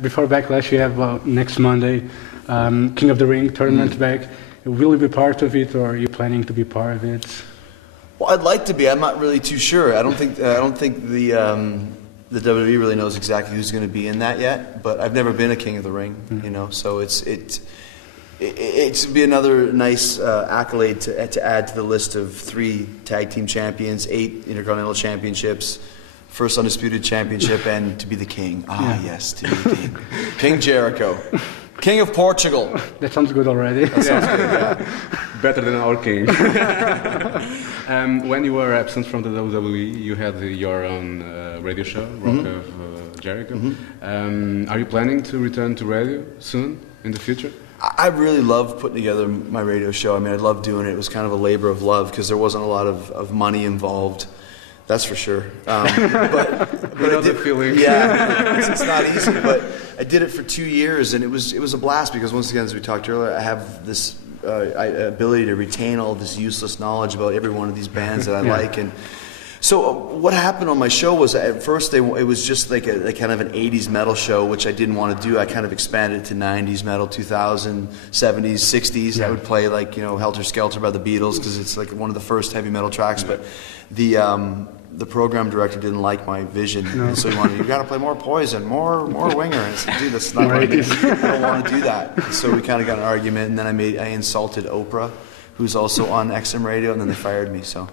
Before Backlash, you have next Monday, King of the Ring tournament back. Will you be part of it, or are you planning to be part of it? Well, I'd like to be. I'm not really too sure. I don't think the WWE really knows exactly who's going to be in that yet. But I've never been a King of the Ring, you know. So it's be another nice accolade to add to the list of 3 tag team champions, 8 Intercontinental Championships, first undisputed championship, and to be the king. Yes, to be the king. King Jericho. King of Portugal. That sounds good already. That sounds good, yeah. Better than our king. When you were absent from the WWE, you had your own radio show, Rock of Jericho. Are you planning to return to radio soon, in the future? I really loved putting together my radio show. I mean, I loved doing it. It was kind of a labor of love because there wasn't a lot of money involved. That's for sure. But I did, feeling. Yeah, it's not easy. But I did it for 2 years, and it was a blast because once again, as we talked earlier, I have this ability to retain all this useless knowledge about every one of these bands that I like. And so what happened on my show was at first it was just like a kind of an 80s metal show, which I didn't want to do. I kind of expanded it to 90s metal, 2000s, 70s, 60s. I would play like, you know, Helter Skelter by the Beatles because it's like one of the first heavy metal tracks. But the program director didn't like my vision, so he wanted, you got to play more Poison, more Winger. And I said, dude, that's not right. I don't want to do that. So we kind of got an argument, and then I insulted Oprah, who's also on XM Radio, and then they fired me. So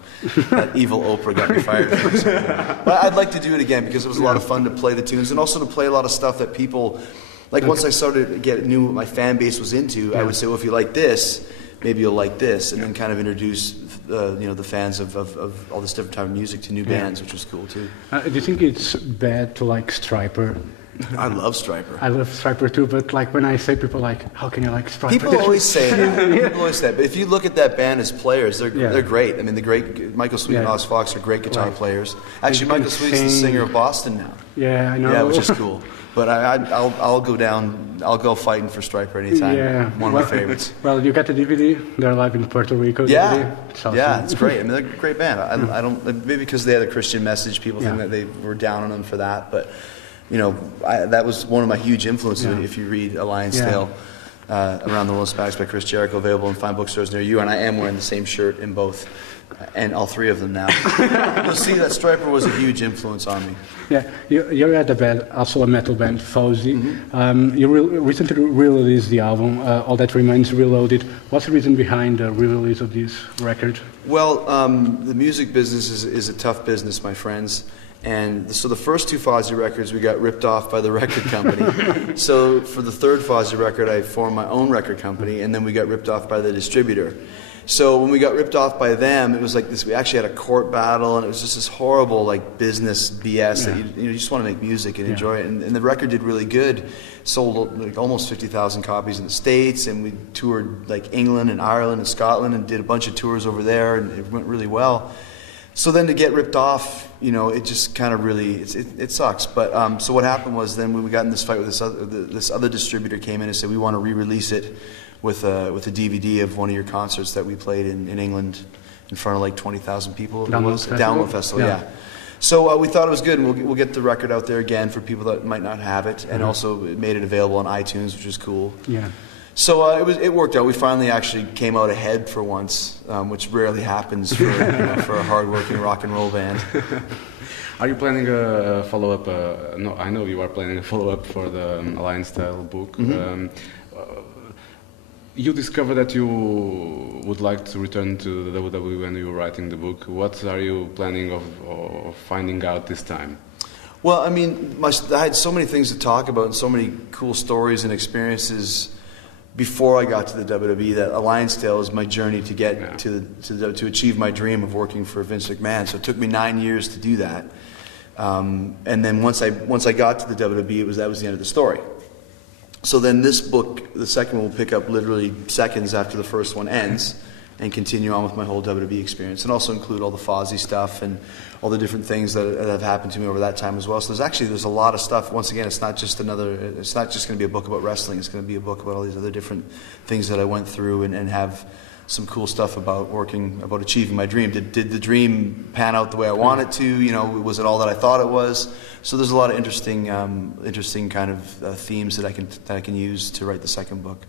that evil Oprah got me fired. But I'd like to do it again because it was a lot of fun to play the tunes and also to play a lot of stuff that people, like once I started to knew what my fan base was into, I would say, well, if you like this, maybe you'll like this, and then kind of introduce the fans of all this different type of music to new bands, which was cool too. Do you think it's bad to like Stryper? I love Stryper. I love Stryper too, but like when I say people like, how can you like Stryper? People always say that. People always say that. But if you look at that band as players, they're great. I mean, the great Michael Sweet and Oz Fox are great guitar players. Actually, Michael Sweet's the singer of Boston now. Yeah, I know. Yeah, which is cool. But I'll go down. I'll go fighting for Stryper anytime. Yeah, one of my favorites. Well, you got the DVD. They're live in Puerto Rico. Yeah, awesome. Yeah, it's great. I mean, they're a great band. I don't maybe because they had a Christian message. People think that they were down on them for that, but you know, that was one of my huge influences. If you read Alliance Tale, Around the World Spanish by Chris Jericho, available in fine bookstores near you, and I am wearing the same shirt in both. And all 3 of them now. You'll see that Stryper was a huge influence on me. Yeah, you're at a band, also a metal band, Fauzi. You recently re-released the album, All That Remains Reloaded. What's the reason behind the re-release of this record? Well, the music business is a tough business, my friends. And so the first 2 Fauzi records, we got ripped off by the record company. So for the 3rd Fauzi record, I formed my own record company, and then we got ripped off by the distributor. So when we got ripped off by them, it was like this. We actually had a court battle, and it was just this horrible like business BS that you just want to make music and enjoy it. And the record did really good, sold like almost 50,000 copies in the States, and we toured like England and Ireland and Scotland, and did a bunch of tours over there, and it went really well. So then to get ripped off, you know, it just kind of really it sucks. But so what happened was then when we got in this fight with this other distributor came in and said we want to re-release it with a DVD of one of your concerts that we played in England in front of like 20,000 people. Download Festival, yeah. So we thought it was good, and we'll get the record out there again for people that might not have it, and also it made it available on iTunes, which is cool. Yeah. So it worked out. We finally actually came out ahead for once, which rarely happens for a hard-working rock and roll band. Are you planning a follow-up? No, I know you are planning a follow-up for the Alliance Style book. You discovered that you would like to return to the WWE when you were writing the book. What are you planning of finding out this time? Well, I mean, I had so many things to talk about and so many cool stories and experiences before I got to the WWE that Alliance Tale is my journey to get to achieve my dream of working for Vince McMahon. So it took me 9 years to do that. And then once I got to the WWE, that was the end of the story. So then this book, the second one, will pick up literally seconds after the first one ends and continue on with my whole WWE experience, and also include all the Fozzy stuff and all the different things that have happened to me over that time as well. So there's a lot of stuff. Once again, it's not just going to be a book about wrestling. It's going to be a book about all these other different things that I went through and have some cool stuff about achieving my dream. Did the dream pan out the way I want it to? You know, was it all that I thought it was? So there's a lot of interesting kind of themes that I can use to write the second book.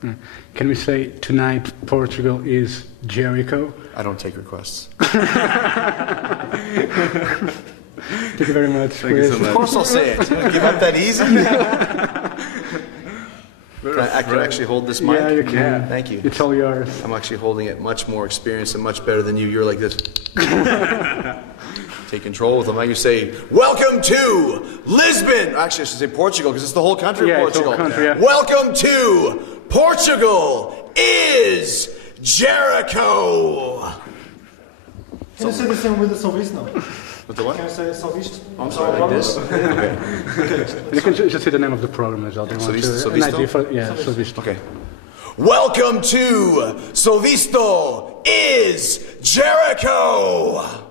Can we say tonight Portugal is Jericho? I don't take requests. Thank you very much. Thank you so much. Of course I'll say it. Give up that easy. I can actually hold this mic? Yeah, you can. Yeah, thank you. It's all yours. I'm actually holding it much more experienced and much better than you. You're like this. Take control with them. I can say, welcome to Lisbon. Actually, I should say Portugal because it's the whole country of Portugal. It's the whole country, yeah. Welcome to Portugal is Jericho. Can you say the same with the Só Visto? No. With the what? Can you say Só Visto? I'm sorry, like this? Okay. You can just say the name of the program as well. Só Visto? Só Visto. Okay. Welcome to Só Visto is Jericho.